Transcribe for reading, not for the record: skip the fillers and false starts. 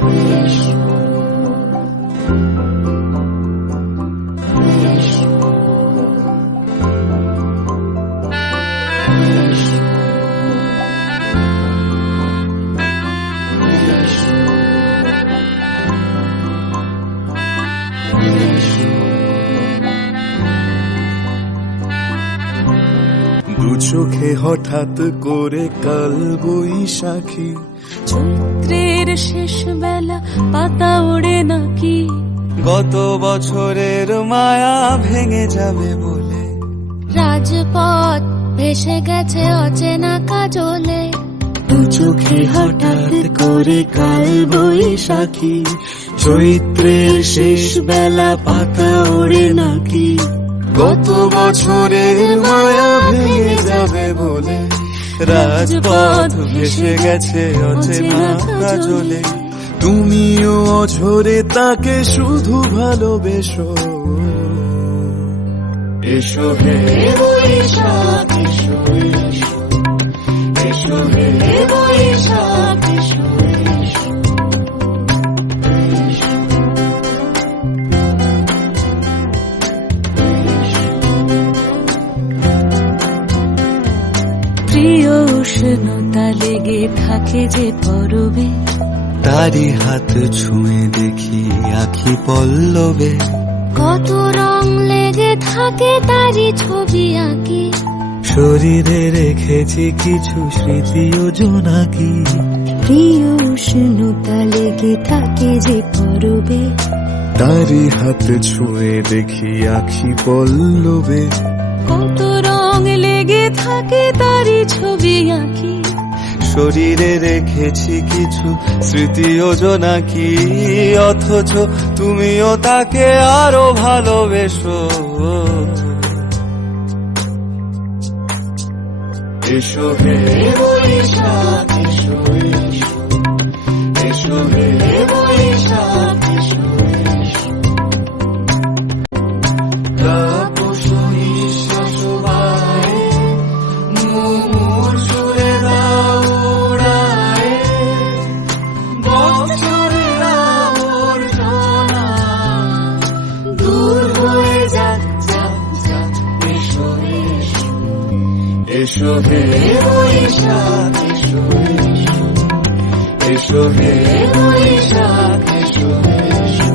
দু চোখে হঠাৎ করে কাল বৈশাখী, চৈত্রের শেষ বেলা পাতা ওড়ে নাকি, গত বছরের মায়া ভেঙে যাবে বলে, রাজপথ ভেসে গেছে অচেনা কাজলে। দু চোখে হঠাৎ করে কাল বৈশাখী, চৈত্রের শেষ বেলা পাতা ওড়ে নাকি, গত বছরের মায়া ভেঙে যাবে বলে, রাজপথ ভেসে গেছে অচেনা কাজলে। তুমিও অঝরে তাকে শুধু ভালোবেসো, এসো হে বৈশাখ এসো এসো, এসো হে বৈশাখ এসো এসো। প্রিয় উষ্ণতা লেগে থাকে যে পরবে, তারি হাত ছুঁয়ে দেখি আখি পল্লবে, কত রং লেগে থাকে তারই ছবি আঁকি, শরীরে রেখেছি কিছু স্মৃতি ও জোনাকি। প্রিয় উষ্ণতা লেগে থাকে যে পরবে, তারি হাত ছুঁয়ে দেখি আখি পল্লবে, কত রং লেগে থাকে তারই ছবি আঁকি, শরীরে রেখেছি কিছু স্মৃতি ও জোনাকি। অথচ তুমিও তাকে আরো ভালোবেসো, এসো হে বৈশাখ এসো এসো, এসো হে বৈশাখ এসো এসো। তাপস নিঃশ্বাস বায়ে, মুমুর সুরে দাও উড়ায়ে, বছরের আবর্জনা দূর হয়ে যাক যাক যাক, এসো এসো, এসো হে বৈশাখ এসো এসো, এসো হে বৈশাখ এসো এসো।